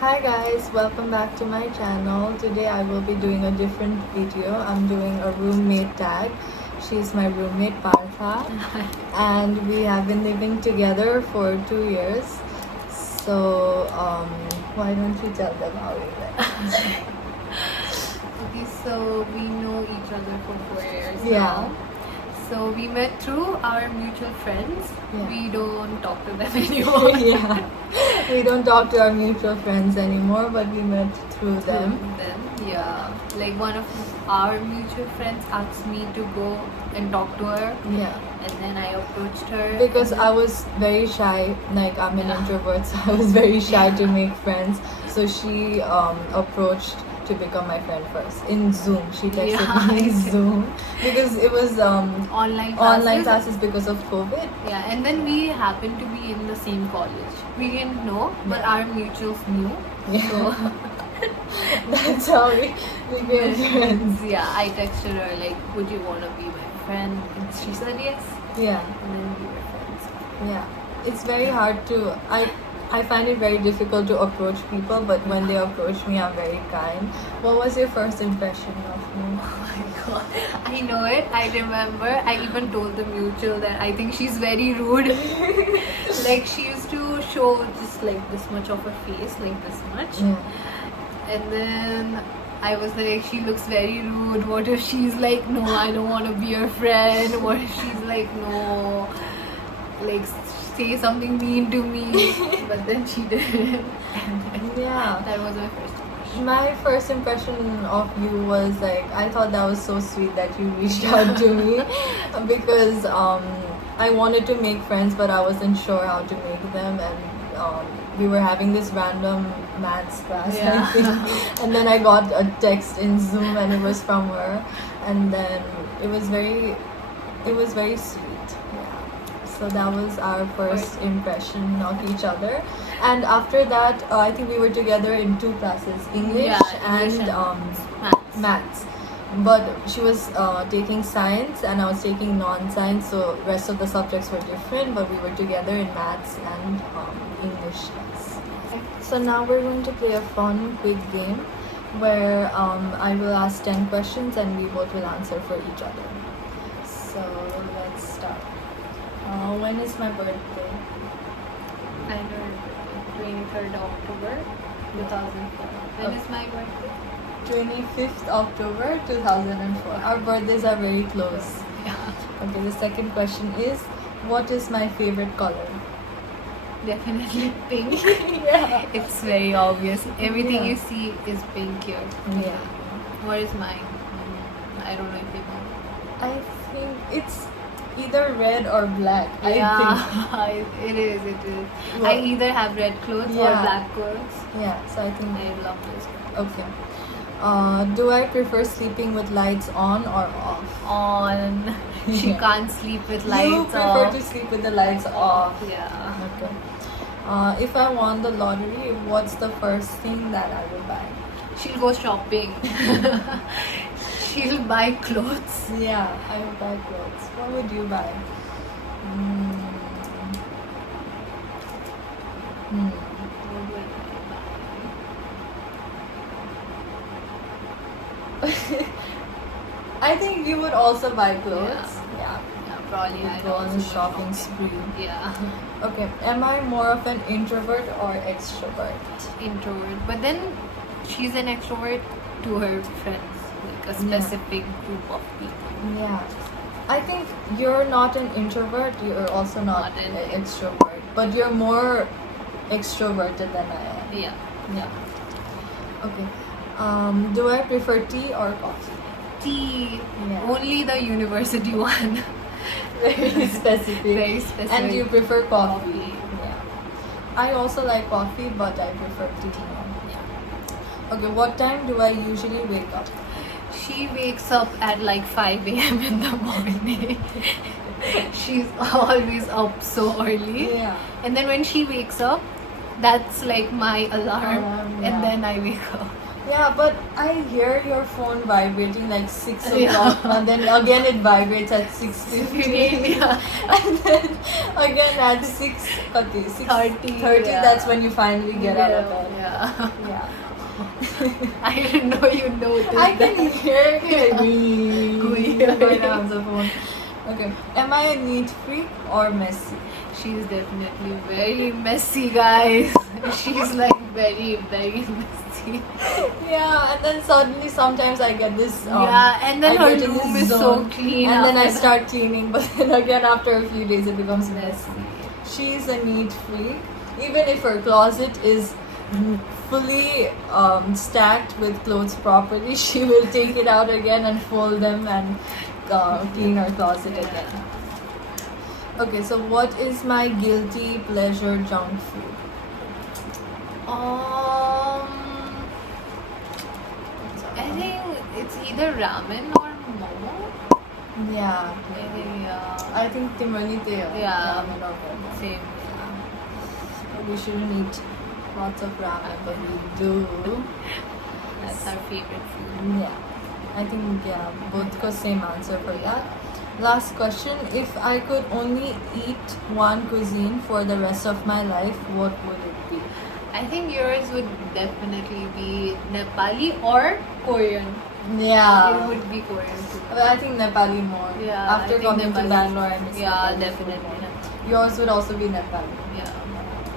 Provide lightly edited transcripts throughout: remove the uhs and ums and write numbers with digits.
Hi guys, welcome back to my channel. Today I will be doing a different video. I'm doing a roommate tag. She's my roommate Partha and we have been living together for 2 years. So why don't you tell them how we met? Okay, so we know each other for 4 years Yeah. now. So we met through our mutual friends. Yeah. We don't talk to them anymore. Yeah. We don't talk to our mutual friends anymore, but we met through them. Yeah. Like one of our mutual friends asked me to go and talk to her, Yeah. and then I approached her. Because and I was very shy, like I'm an Yeah. introvert, so I was very shy to make friends. So she approached to become my friend first in Zoom. She texted Yeah, me I in see. Zoom because it was online classes. online classes because of COVID. Yeah, and then we happened to be in the same college. We didn't know, but Yeah. our mutuals knew. Yeah. So That's how we became friends. yeah, I texted her like, "Would you want to be my friend?" And she said yes, Yeah. and then we were friends. Yeah. It's very hard to I find it very difficult to approach people, but when they approach me, I'm very kind. What was your first impression of me? Oh my god, I know it. I remember. I even told the mutual that I think she's very rude. Like she used to show just like this much of her face, like this much, Yeah. and then I was like, she looks very rude. What if she's like, no, I don't want to be your friend? What if she's like, no, like say something mean to me? But then she didn't. And Yeah. that was my first impression. My first impression of you was like I thought that was so sweet that you reached out to me because I wanted to make friends but I wasn't sure how to make them, and we were having this random maths class I Yeah. think, and then I got a text in Zoom and it was from her, and then it was very sweet. Yeah. So that was our first impression of each other, and after that I think we were together in two classes, English Yeah, English and Maths. maths. But she was taking science and I was taking non-science, so rest of the subjects were different, but we were together in maths and English class. So now we're going to play a fun quick game where I will ask 10 questions and we both will answer for each other. So let's start. When is my birthday? I know, 23rd October 2004. When is my birthday? 25th October 2004. Our birthdays are very close. Yeah. Okay, the second question is, what is my favorite color? Definitely pink. Yeah. It's very obvious. Everything Yeah. you see is pink here. Yeah. What is mine? I don't know if you know. I think it's either red or black. I think. Yeah, it is. Well, I either have red clothes or Yeah. black clothes. Yeah, so I think. I love this. Okay. Do I prefer sleeping with lights on or off? On. She Yeah. can't sleep with lights You prefer off. to sleep with the lights off. Yeah. Okay. If I won the lottery, what's the first thing that I will buy? She'll go shopping. She'll buy clothes. Yeah, I will buy clothes. What would you buy? Hmm. What will I think you would also buy clothes. Yeah. Yeah, probably You'd I'd go on also a go shopping spree. Yeah. Okay. Am I more of an introvert or extrovert? Introvert. But then she's an extrovert to her friends, like a Yeah. specific group of people. Yeah. I think you're not an introvert. You're also not Not an an extrovert, but you're more extroverted than I am. Yeah. Yeah. Okay. Do I prefer tea or coffee? Tea. Yeah. Only the university one. Very specific. Very specific. And you prefer coffee. Coffee. Yeah. I also like coffee, but I prefer tea more. Yeah. Okay, what time do I usually wake up? She wakes up at like 5 a.m. in the morning. She's always up so early. Yeah. And then when she wakes up, that's like my alarm. Alarm, yeah. And then I wake up. Yeah, but I hear your phone vibrating like 6 Yeah. o'clock, and then again it vibrates at 6:15, Yeah. and then again at 6:30. 30, yeah. That's when you finally get out of bed. Yeah. Yeah. I didn't know you noticed I can that. hear it. Yeah. Going on the phone. Okay. Am I a neat freak or messy? She's definitely very messy, guys. She's like very, very messy. Yeah, and then suddenly sometimes I get this. Yeah, and then I her get in this room is so zone, clean and then I after that. start cleaning, but then again after a few days it becomes messy. She's a neat freak. Even if her closet is fully stacked with clothes properly, she will take it out again and fold them and clean her closet again. Okay, so what is my guilty pleasure junk food? I think it's either ramen or momo. Yeah, I think, yeah. I think Timrani Yeah. ramen or momo. Same. We shouldn't eat lots of ramen, but we do. That's our favorite food. Yeah, I think both個same answer for that. Last question: if I could only eat one cuisine for the rest of my life, what would it be? I think yours would definitely be Nepali or Korean. It Yeah, would be Korean food. but I think Nepali more. Yeah, I After think coming to Nepali. Bangalore, I miss Yeah, Nepali definitely. more. Yours would also be Nepali. Yeah.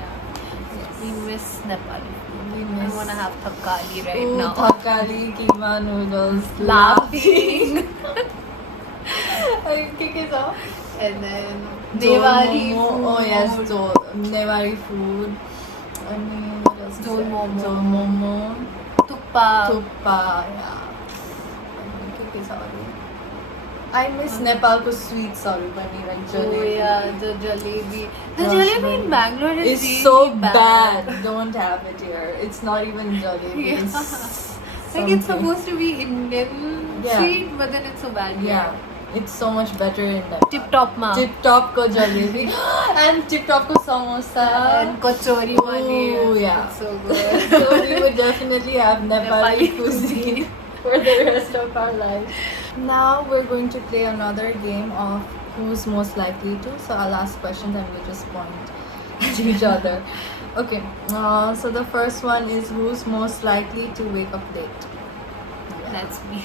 Yes. We miss Nepali. We I miss. want to have thakali right Ooh, now. thakali, keema noodles, Laughing. Kick it off. And then Jol Newari momo. food. Oh yes, Newari food. I mean, what else is Jol there? momo. Jol momo. Tukpa. Tuppa, yeah. Kick it off. I miss Nepal ko sweet sorry paneer like Oh jalebi. yeah, the jalebi. The Gosh, jalebi in Bangalore is It's really so bad. Don't have it here. It's not even jalebi. Yeah. It's Like it's something. supposed to be Indian Yeah. sweet, but then it's so bad. Yeah, it's so much better in Nepal. Tip top ma. Tip top ko jalebi and tip top ko samosa. And kachori wali. Ooh, yeah. It's so good. So we would definitely have Nepali Nepali cuisine for the rest of our lives. Now we're going to play another game of who's most likely to. So I'll ask questions and we'll just point at each other. Okay. So the first one is who's most likely to wake up late? Yeah. That's me.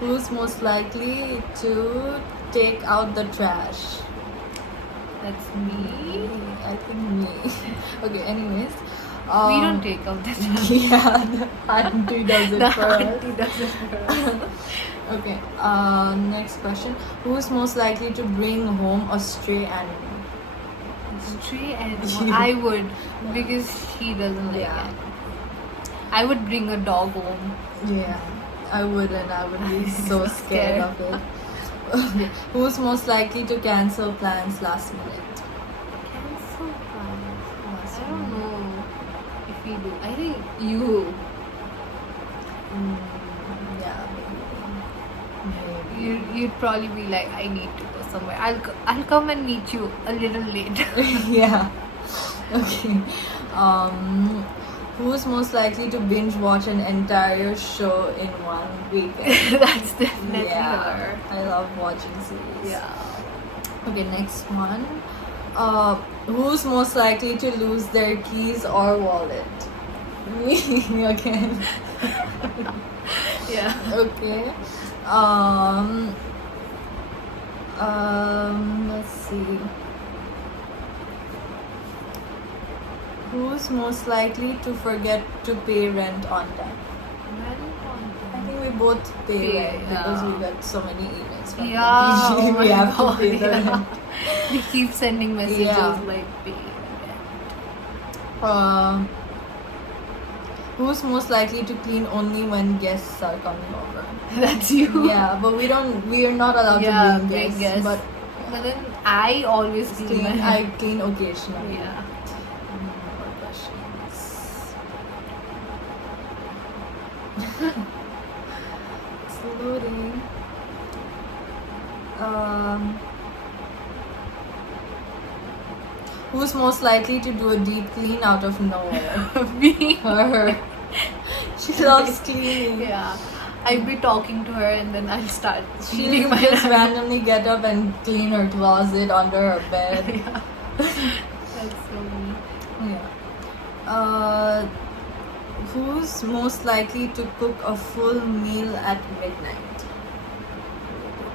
Who's most likely to take out the trash? That's me. I think me. Okay. Anyways. We don't take out the trash. Yeah, the auntie does it The for us. auntie does it for us. Okay. Next question. Who's most likely to bring home a stray animal? Stray animal. I would, because she doesn't like Yeah. it. I would bring a dog home. Yeah, I would, and I would be so scared Scared. of it. Okay. Who's most likely to cancel plans last minute? Cancel plans. Last I don't minute. know if we do. I think you. Yeah, maybe. You'd probably be like, I need to go somewhere. I'll come and meet you a little later. Yeah. Okay. Who's most likely to binge watch an entire show in one weekend? That's definitely Yeah, her. I love watching series. Yeah. Okay, next one. Who's most likely to lose their keys or wallet? Me again. Yeah. Okay. Let's see. Who's most likely to forget to pay rent on time? I think we both pay Pay, rent because yeah. we got so many emails from Yeah, them. oh we my have God, to pay the yeah. rent. They keep sending messages Yeah. like, pay. Who's most likely to clean only when guests are coming over? That's you. Yeah, but we are not allowed Yeah, to bring bring guests. guests. But then I always clean. I clean occasionally. Yeah. More questions. It's loading. Who's most likely to do a deep clean out of nowhere? Me. Her. She loves cleaning. Yeah. I'll be talking to her and then I'll start She'll cleaning my just room. randomly get up and clean her closet under her bed. Yeah. That's so me. Yeah. Who's most likely to cook a full meal at midnight?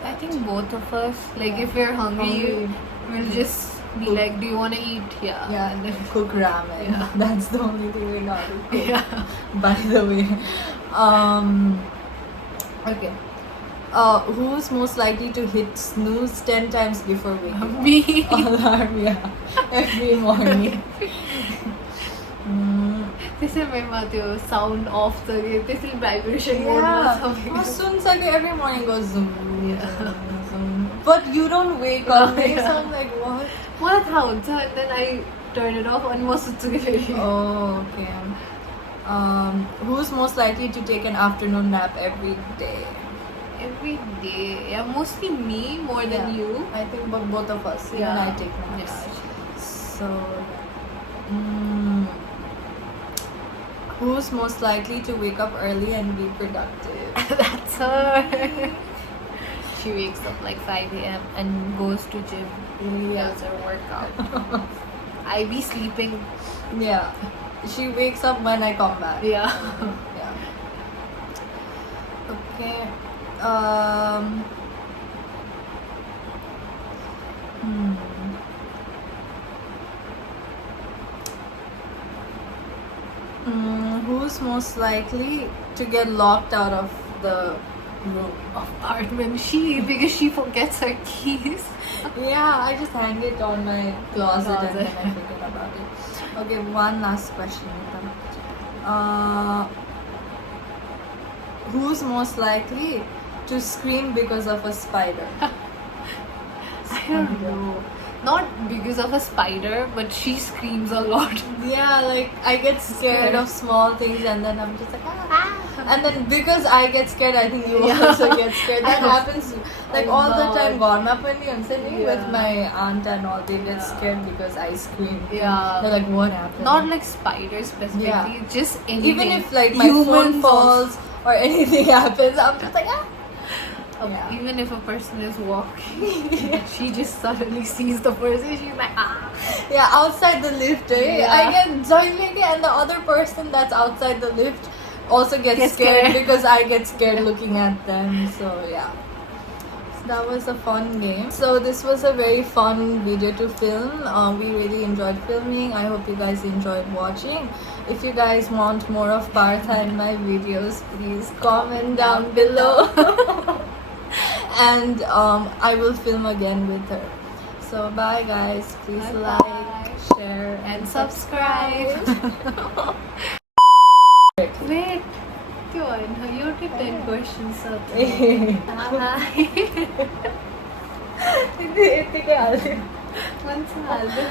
I think both of us. Like Yeah. if we're hungry, Hungry. we'll just be Cook. like, "Do you want to eat?" Yeah. Yeah, And then, cook ramen. Yeah. That's the only thing we know how to cook. yeah. By the way. Okay. Who's most likely to hit snooze 10 times before waking up? Me. Alarm, yeah. Every morning. त्यसै मेरोमा त्यो sound of छ त्यसैले vibration मोडमा Yeah. छ Soon every morning goes zoom, zoom. But you don't wake up. Yeah. So I'm like, what? मलाई थाहा हुन्छ and then I turn it off अनि म सुत्छु कि फेरि Oh, okay. Who's most likely to take an afternoon nap every day? every day. Yeah, mostly me more than Yeah. you. I think both of us. Even Yeah. I take naps. Yeah. So, who's most likely to wake up early and be productive? That's her. She wakes up like 5 a.m. and goes to gym. Yeah. Does her workout. I be sleeping. Yeah. She wakes up when I come back. Yeah. Yeah. Okay. Who's most likely to get locked out of the room? Apartment. Because she forgets her keys. Yeah, I just hang it on my closet and then I Closet. forget about it. Okay, one last question. Who's most likely to scream because of a spider? I don't know. Not because of a spider, but she screams a lot. Yeah, like I get scared of small things and then I'm just like, ah. And then because I get scared, I think you Yeah. also get scared. That I know. happens like Oh all the God. time. Garma pani huncha ni, with Yeah. my aunt and all, they get Yeah. scared because I scream. Yeah. They're like, what happened? Not like spiders specifically, Yeah. just anything. Even if like my phone Humans falls or anything happens, I'm just like, ah. also. Yeah. Even if a person is walking, she just suddenly sees the person. She's like, ah. Yeah, outside the lift, eh? Yeah. I get joyfully, and the other person that's outside the lift also gets Gets scared scared. because I get scared looking at them. So yeah. So that was a fun game. So this was a very fun video to film. We really enjoyed filming. I hope you guys enjoyed watching. If you guys want more of Partha in my videos, please comment down below. And I will film again with her. So bye guys. Please Bye-bye. like, share, And subscribe. Wait. त्यो होइन यो चाहिँ 10 questions छ यतिकै हाल्यो हुन्छ हाल्दै